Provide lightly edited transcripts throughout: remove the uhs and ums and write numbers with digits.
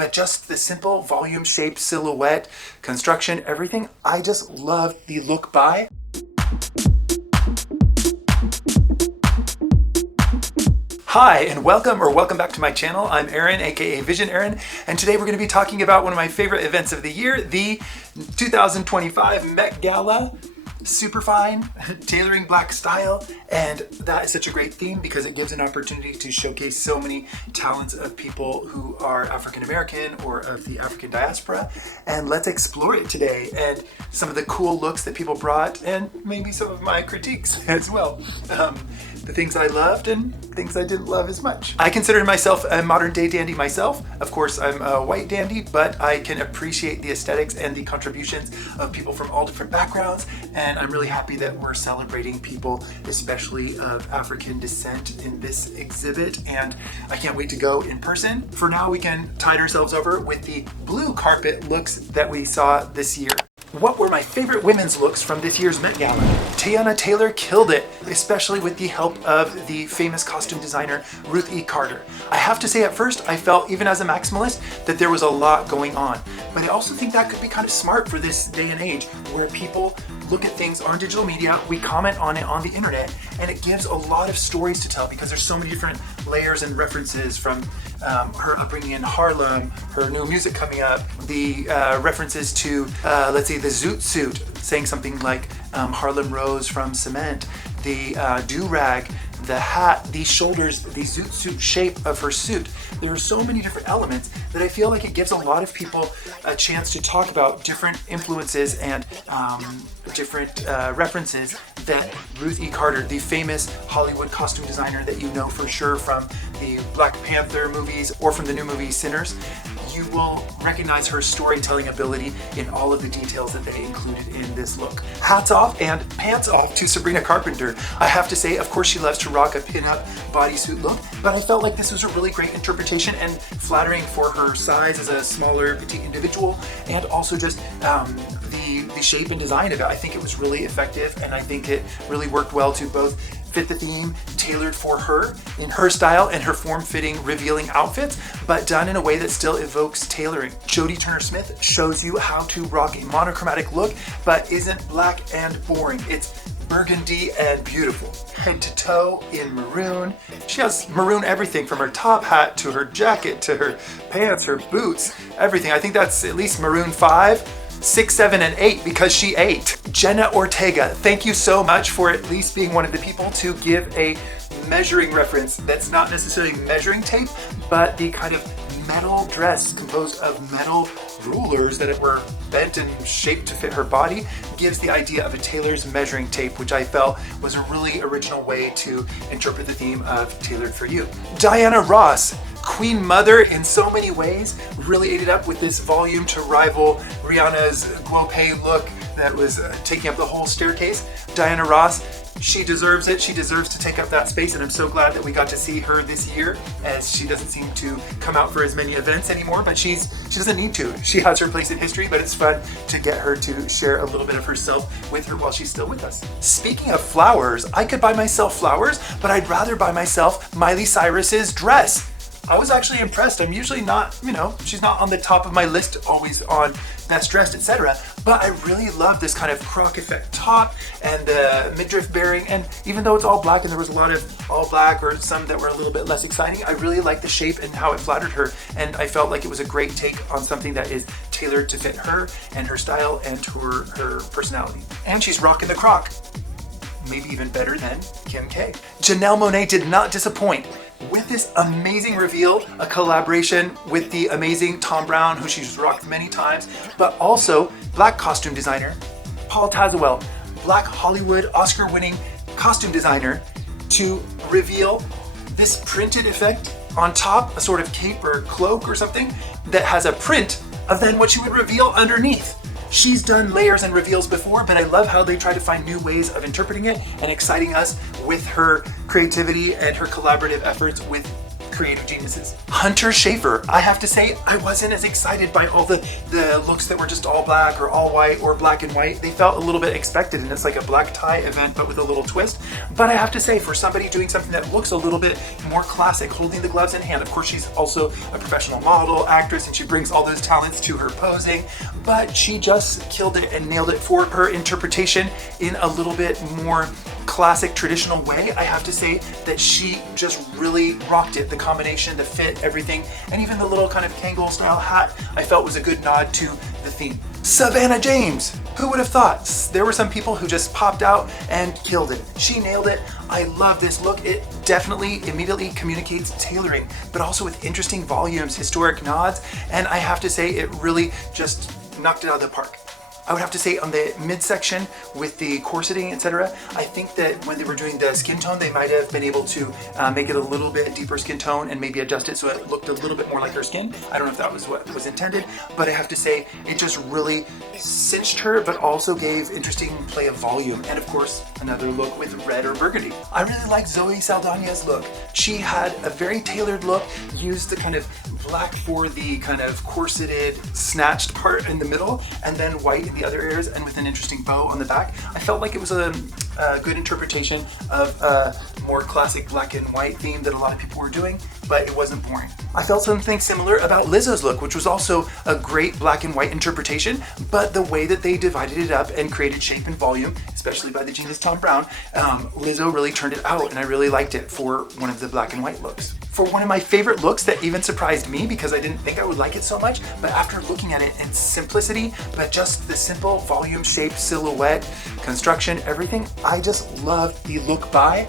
but just the simple volume, shape, silhouette, construction, everything. I just love the look by. Hi, and welcome back to my channel. I'm Aaron, aka Visionaaron, and today we're going to be talking about one of my favorite events of the year, the 2025 Met Gala. Super fine, tailoring black style, and that is such a great theme because it gives an opportunity to showcase so many talents of people who are African American or of the African diaspora, and let's explore it today and some of the cool looks that people brought and maybe some of my critiques as well. The things I loved and things I didn't love as much. I consider myself a modern day dandy myself. Of course, I'm a white dandy, but I can appreciate the aesthetics and the contributions of people from all different backgrounds, and I'm really happy that we're celebrating people, especially of African descent in this exhibit, and I can't wait to go in person. For now, we can tide ourselves over with the blue carpet looks that we saw this year. What were my favorite women's looks from this year's Met Gala? Teyana Taylor killed it, especially with the help of the famous costume designer Ruth E. Carter. I have to say at first I felt, even as a maximalist, that there was a lot going on. But I also think that could be kind of smart for this day and age where people look at things on digital media, we comment on it on the internet, and it gives a lot of stories to tell because there's so many different layers and references from her upbringing in Harlem, her new music coming up, the references to, let's say, the zoot suit, saying something like Harlem Rose from Cement, the do-rag, the hat, the shoulders, the zoot suit shape of her suit. There are so many different elements that I feel like it gives a lot of people a chance to talk about different influences and different references that Ruth E. Carter, the famous Hollywood costume designer that you know for sure from the Black Panther movies or from the new movie Sinners, you will recognize her storytelling ability in all of the details that they included in this look. Hats off and pants off to Sabrina Carpenter. I have to say, of course, she loves to rock a pin-up bodysuit look, but I felt like this was a really great interpretation and flattering for her size as a smaller, petite individual, and also just the shape and design of it. I think it was really effective, and I think it really worked well to both fit the theme tailored for her in her style and her form-fitting, revealing outfits, but done in a way that still evokes tailoring. Jodie Turner-Smith shows you how to rock a monochromatic look, but isn't black and boring. It's burgundy and beautiful. Head to toe in maroon. She has maroon everything from her top hat to her jacket to her pants, her boots, everything. I think that's at least maroon 5. 6, 7, and 8 because she ate. Jenna Ortega, thank you so much for at least being one of the people to give a measuring reference that's not necessarily measuring tape, but the kind of metal dress composed of metal rulers that were bent and shaped to fit her body gives the idea of a tailor's measuring tape, which I felt was a really original way to interpret the theme of Tailored for You. Diana Ross, Queen Mother in so many ways, really ate it up with this volume to rival Rihanna's guape look that was taking up the whole staircase. Diana Ross, she deserves it. She deserves to take up that space, and I'm so glad that we got to see her this year, as she doesn't seem to come out for as many events anymore, but she doesn't need to. She has her place in history, but it's fun to get her to share a little bit of herself with her while she's still with us. Speaking of flowers, I could buy myself flowers, but I'd rather buy myself Miley Cyrus's dress. I was actually impressed. I'm usually not, she's not on the top of my list, always on best dressed, etc. But I really love this kind of croc effect top and the midriff bearing. And even though it's all black and there was a lot of all black or some that were a little bit less exciting, I really like the shape and how it flattered her. And I felt like it was a great take on something that is tailored to fit her and her style and her personality. And she's rocking the croc. Maybe even better than Kim K. Janelle Monáe did not disappoint with this amazing reveal, a collaboration with the amazing Tom Brown, who she's rocked many times, but also Black costume designer Paul Tazewell, Black Hollywood Oscar-winning costume designer, to reveal this printed effect on top, a sort of cape or cloak or something that has a print of then what she would reveal underneath. She's done layers and reveals before, but I love how they try to find new ways of interpreting it and exciting us with her creativity and her collaborative efforts with creative geniuses. Hunter Schafer. I have to say, I wasn't as excited by all the looks that were just all black or all white or black and white. They felt a little bit expected, and it's like a black tie event but with a little twist. But I have to say, for somebody doing something that looks a little bit more classic, holding the gloves in hand, of course she's also a professional model, actress, and she brings all those talents to her posing, but she just killed it and nailed it for her interpretation in a little bit more classic, traditional way. I have to say that she just really rocked it. The combination, the fit, everything, and even the little kind of Kangol style hat I felt was a good nod to the theme. Savannah James. Who would have thought? There were some people who just popped out and killed it. She nailed it. I love this look. It definitely immediately communicates tailoring, but also with interesting volumes, historic nods, and I have to say it really just knocked it out of the park. I would have to say on the midsection with the corseting, etc., I think that when they were doing the skin tone, they might have been able to make it a little bit deeper skin tone and maybe adjust it so it looked a little bit more like her skin. I don't know if that was what was intended, but I have to say it just really cinched her, but also gave interesting play of volume. And of course, another look with red or burgundy. I really like Zoe Saldana's look. She had a very tailored look, used the kind of black for the kind of corseted, snatched part in the middle, and then white in the other areas, and with an interesting bow on the back. I felt like it was a good interpretation of a more classic black and white theme that a lot of people were doing, but it wasn't boring. I felt something similar about Lizzo's look, which was also a great black and white interpretation, but the way that they divided it up and created shape and volume, especially by the genius Tom Brown, Lizzo really turned it out, and I really liked it for one of the black and white looks. For one of my favorite looks that even surprised me because I didn't think I would like it so much, but after looking at it in simplicity, but just the simple volume, shape, silhouette, construction, everything, I just loved the look by,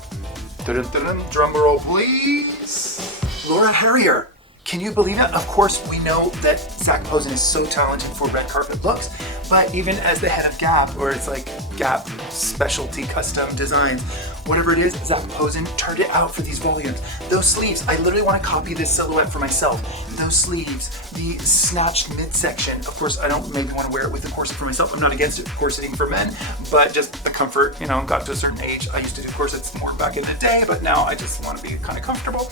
drum roll please, Laura Harrier. Can you believe it? Of course, we know that Zac Posen is so talented for red carpet looks, but even as the head of Gap, or it's like Gap Specialty Custom Designs, whatever it is, Zac Posen turned it out for these volumes. Those sleeves, I literally want to copy this silhouette for myself. Those sleeves, the snatched midsection. Of course, I don't maybe want to wear it with the corset for myself. I'm not against it, corseting for men, but just the comfort, got to a certain age. I used to do corsets more back in the day, but now I just want to be kind of comfortable.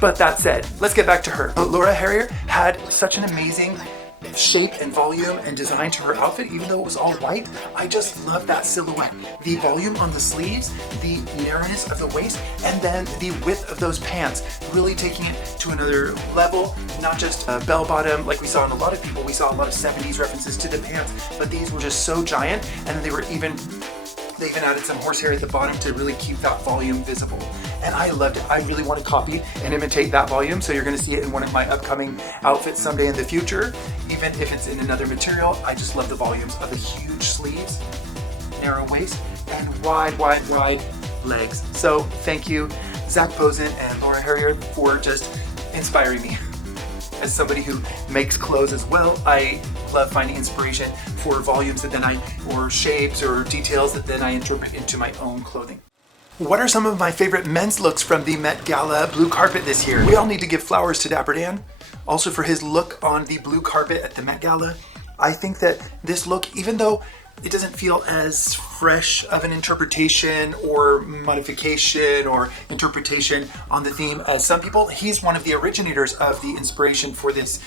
But that said, let's get back to her. Laura Harrier had such an amazing shape and volume and design to her outfit, even though it was all white. I just love that silhouette. The volume on the sleeves, the narrowness of the waist, and then the width of those pants, really taking it to another level, not just a bell bottom like we saw in a lot of people. We saw a lot of 70s references to the pants, but these were just so giant, and then they even added some horsehair at the bottom to really keep that volume visible. And I loved it. I really want to copy and imitate that volume, so you're going to see it in one of my upcoming outfits someday in the future. Even if it's in another material, I just love the volumes of the huge sleeves, narrow waist, and wide legs. So thank you, Zac Posen and Laura Harrier, for just inspiring me. As somebody who makes clothes as well, I love finding inspiration for volumes or shapes or details that then I interpret into my own clothing. What are some of my favorite men's looks from the Met Gala blue carpet this year? We all need to give flowers to Dapper Dan, also for his look on the blue carpet at the Met Gala. I think that this look, even though it doesn't feel as fresh of an interpretation or modification or interpretation on the theme as some people, he's one of the originators of the inspiration for this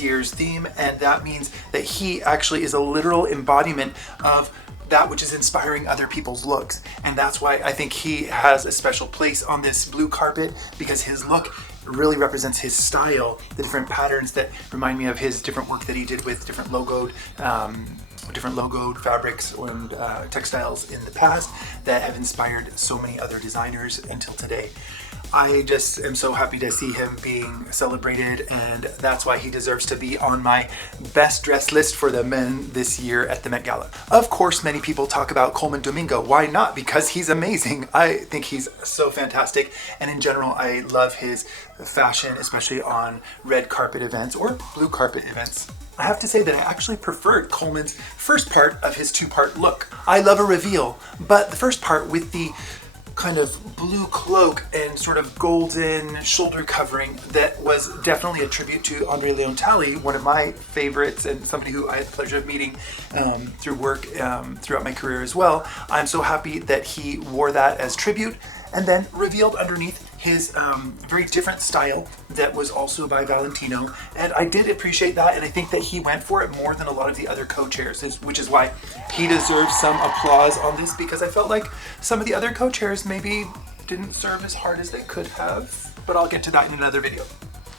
year's theme, and that means that he actually is a literal embodiment of that which is inspiring other people's looks. And that's why I think he has a special place on this blue carpet, because his look really represents his style, the different patterns that remind me of his different work that he did with different logoed fabrics and textiles in the past that have inspired so many other designers until today. I just am so happy to see him being celebrated, and that's why he deserves to be on my best dressed list for the men this year at the Met Gala. Of course, many people talk about Coleman Domingo. Why not? Because he's amazing. I think he's so fantastic, and in general, I love his fashion, especially on red carpet events or blue carpet events. I have to say that I actually preferred Coleman's first part of his two-part look. I love a reveal, but the first part with the kind of blue cloak and sort of golden shoulder covering, that was definitely a tribute to Andre Leon Talley, one of my favorites and somebody who I had the pleasure of meeting through work throughout my career as well. I'm so happy that he wore that as tribute, and then revealed underneath his very different style that was also by Valentino, and I did appreciate that, and I think that he went for it more than a lot of the other co-chairs, which is why he deserves some applause on this, because I felt like some of the other co-chairs maybe didn't serve as hard as they could have, but I'll get to that in another video.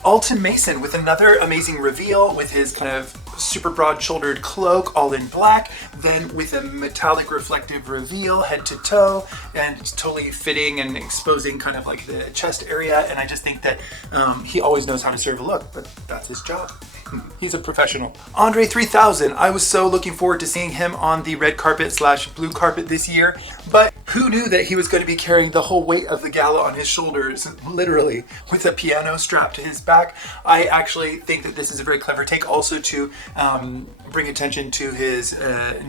Alton Mason with another amazing reveal with his kind of super broad shouldered cloak all in black, then with a metallic reflective reveal head to toe, and it's totally fitting and exposing kind of like the chest area, and I just think that he always knows how to serve a look, but that's his job. He's a professional. Andre 3000, I was so looking forward to seeing him on the red carpet / blue carpet this year, but who knew that he was going to be carrying the whole weight of the gala on his shoulders, literally, with a piano strapped to his back. I actually think that this is a very clever take, also to bring attention to his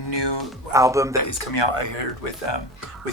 new album that is coming out, I heard, with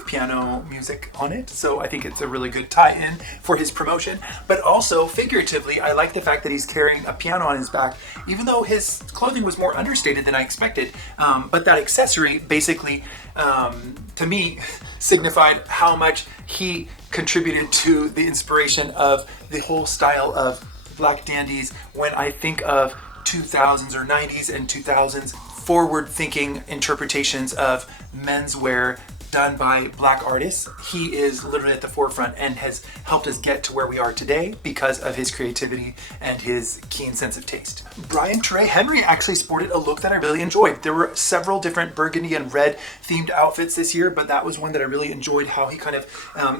piano music on it. So I think it's a really good tie-in for his promotion. But also, figuratively, I like the fact that he's carrying a piano on his back, even though his clothing was more understated than I expected. But that accessory basically, to me, signified how much he contributed to the inspiration of the whole style of black dandies when I think of 2000s or 90s and 2000s forward-thinking interpretations of menswear done by black artists. He is literally at the forefront and has helped us get to where we are today because of his creativity and his keen sense of taste. Brian Tyree Henry actually sported a look that I really enjoyed. There were several different burgundy and red themed outfits this year, but that was one that I really enjoyed, how he kind of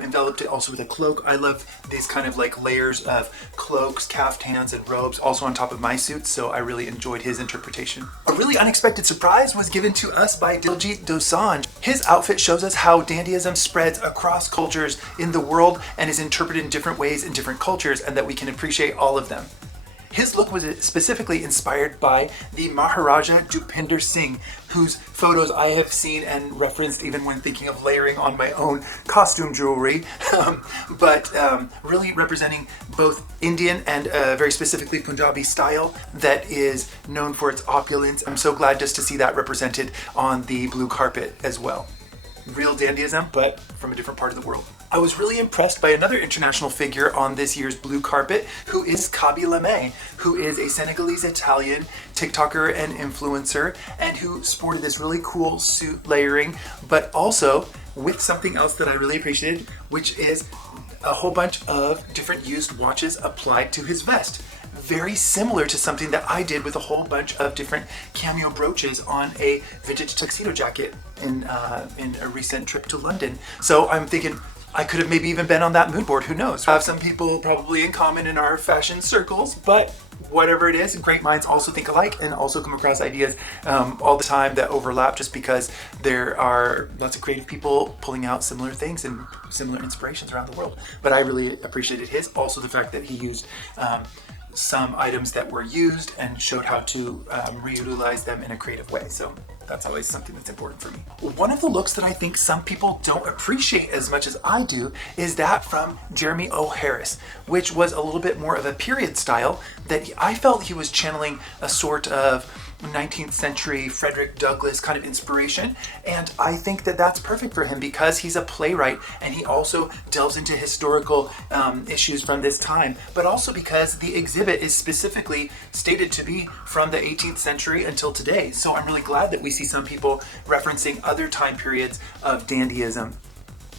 enveloped it also with a cloak. I love these kind of like layers of cloaks, caftans, and robes also on top of my suits, so I really enjoyed his interpretation. A really unexpected surprise was given to us by Diljit Dosanjh. His outfit shows us how dandyism spreads across cultures in the world and is interpreted in different ways in different cultures, and that we can appreciate all of them. His look was specifically inspired by the Maharaja Bhupinder Singh, whose photos I have seen and referenced even when thinking of layering on my own costume jewelry, but really representing both Indian and very specifically Punjabi style that is known for its opulence. I'm so glad just to see that represented on the blue carpet as well. Real dandyism, but from a different part of the world. I was really impressed by another international figure on this year's blue carpet, who is Kaby Lame, who is a Senegalese-Italian TikToker and influencer, and who sported this really cool suit layering, but also with something else that I really appreciated, which is a whole bunch of different used watches applied to his vest. Very similar to something that I did with a whole bunch of different cameo brooches on a vintage tuxedo jacket in a recent trip to London. So I'm thinking I could have maybe even been on that mood board, who knows? I have some people probably in common in our fashion circles, but whatever it is, great minds also think alike and also come across ideas all the time that overlap, just because there are lots of creative people pulling out similar things and similar inspirations around the world. But I really appreciated his. Also the fact that he used some items that were used and showed how to reutilize them in a creative way. So that's always something that's important for me. One of the looks that I think some people don't appreciate as much as I do is that from Jeremy O. Harris, which was a little bit more of a period style that I felt he was channeling a sort of 19th century Frederick Douglass kind of inspiration, and I think that that's perfect for him because he's a playwright and he also delves into historical issues from this time, but also because the exhibit is specifically stated to be from the 18th century until today. So I'm really glad that we see some people referencing other time periods of dandyism.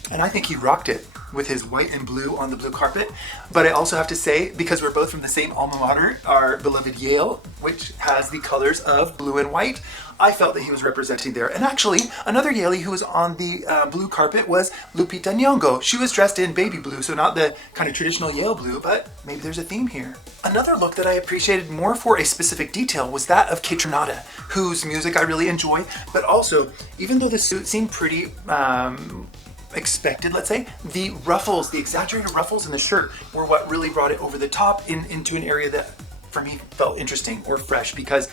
And I think he rocked it with his white and blue on the blue carpet. But I also have to say, because we're both from the same alma mater, our beloved Yale, which has the colors of blue and white, I felt that he was representing there. And actually, another Yalie who was on the blue carpet was Lupita Nyong'o. She was dressed in baby blue, so not the kind of traditional Yale blue, but maybe there's a theme here. Another look that I appreciated more for a specific detail was that of Kaytranada, whose music I really enjoy, but also, even though the suit seemed pretty expected, let's say, the ruffles, the exaggerated ruffles in the shirt were what really brought it over the top into an area that for me felt interesting or fresh, because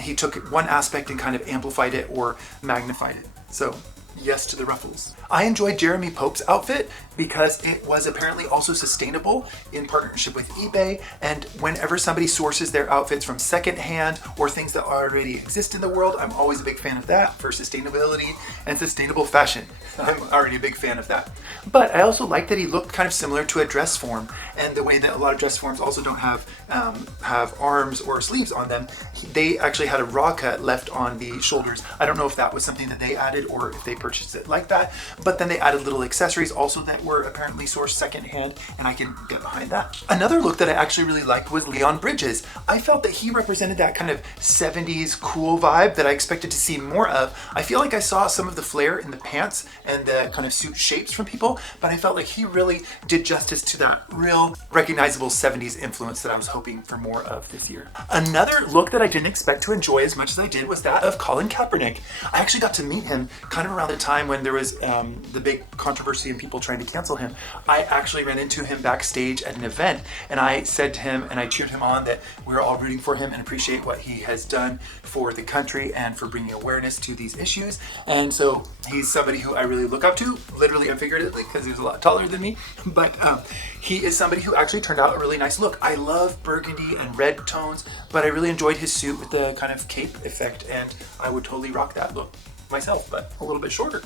he took one aspect and kind of amplified it or magnified it. So Yes to the ruffles. I enjoyed Jeremy Pope's outfit because it was apparently also sustainable in partnership with eBay. And whenever somebody sources their outfits from secondhand or things that already exist in the world, I'm always a big fan of that for sustainability and sustainable fashion. I'm already a big fan of that. But I also like that he looked kind of similar to a dress form, and the way that a lot of dress forms also don't have arms or sleeves on them. They actually had a raw cut left on the shoulders. I don't know if that was something that they added or if they purchased it like that, but then they added little accessories also that were apparently sourced secondhand, and I can get behind that. Another look that I actually really liked was Leon Bridges. I felt that he represented that kind of 70s cool vibe that I expected to see more of. I feel like I saw some of the flair in the pants and the kind of suit shapes from people, but I felt like he really did justice to that real recognizable 70s influence that I was hoping for more of this year. Another look that I didn't expect to enjoy as much as I did was that of Colin Kaepernick. I actually got to meet him kind of around the time when there was the big controversy and people trying to cancel him. I actually ran into him backstage at an event, and I said to him and I cheered him on that we're all rooting for him and appreciate what he has done for the country and for bringing awareness to these issues. And so he's somebody who I really look up to, literally and figuratively, because he's a lot taller than me. But he is somebody who actually turned out a really nice look. I love burgundy and red tones, but I really enjoyed his suit with the kind of cape effect, and I would totally rock that look myself, but a little bit shorter.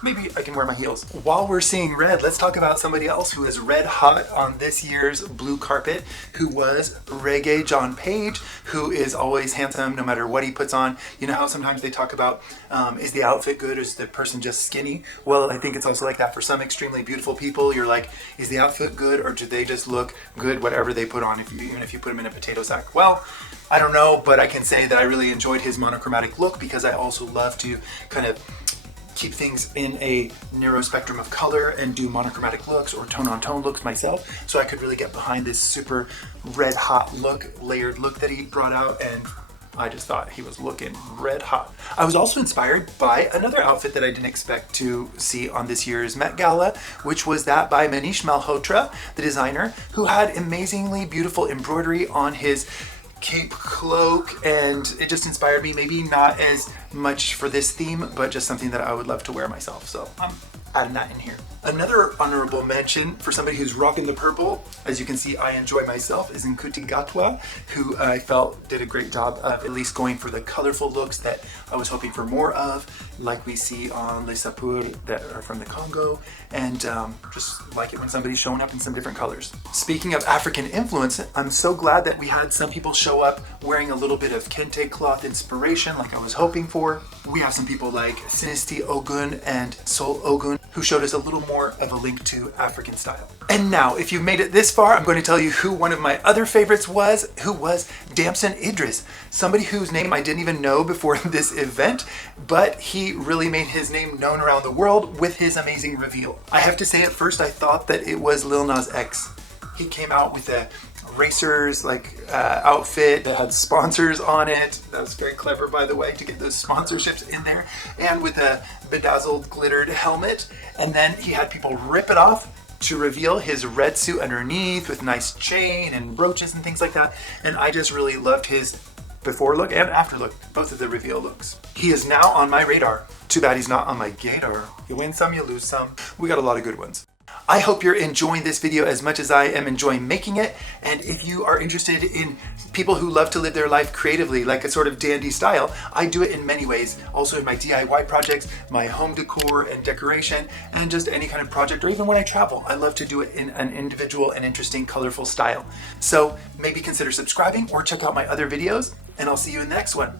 Maybe I can wear my heels. While we're seeing red, let's talk about somebody else who is red hot on this year's blue carpet, who was Reggae John Page, who is always handsome no matter what he puts on. You know how sometimes they talk about, is the outfit good or is the person just skinny? Well, I think it's also like that for some extremely beautiful people. You're like, is the outfit good or do they just look good whatever they put on, even if you put them in a potato sack? Well, I don't know, but I can say that I really enjoyed his monochromatic look because I also love to kind of keep things in a narrow spectrum of color and do monochromatic looks or tone on tone looks myself. So I could really get behind this super red hot look, layered look that he brought out, and I just thought he was looking red hot. I was also inspired by another outfit that I didn't expect to see on this year's Met Gala, which was that by Manish Malhotra, the designer, who had amazingly beautiful embroidery on his cape cloak, and it just inspired me. Maybe not as much for this theme, but just something that I would love to wear myself. So I'm adding that in here. Another honorable mention for somebody who's rocking the purple, as you can see I enjoy myself, is Nkuti Gatwa, who I felt did a great job of at least going for the colorful looks that I was hoping for more of, like we see on Les Sapeurs that are from the Congo, and just like it when somebody's showing up in some different colors. Speaking of African influence, I'm so glad that we had some people show up wearing a little bit of kente cloth inspiration like I was hoping for. We have some people like Sinisti Ogun and Sol Ogun who showed us a little more of a link to African style. And now, if you've made it this far, I'm going to tell you who one of my other favorites was, who was Damson Idris, somebody whose name I didn't even know before this event, but he really made his name known around the world with his amazing reveal. I have to say, at first I thought that it was Lil Nas X. He came out with a racers outfit that had sponsors on it. That was very clever, by the way, to get those sponsorships in there, and with a bedazzled glittered helmet. And then he had people rip it off to reveal his red suit underneath with nice chain and brooches and things like that. And I just really loved his before look and after look, both of the reveal looks. He is now on my radar. Too bad he's not on my gator. You win some, you lose some. We got a lot of good ones. I hope you're enjoying this video as much as I am enjoying making it. And if you are interested in people who love to live their life creatively, like a sort of dandy style, I do it in many ways. Also in my DIY projects, my home decor and decoration, and just any kind of project, or even when I travel, I love to do it in an individual and interesting, colorful style. So maybe consider subscribing or check out my other videos, and I'll see you in the next one.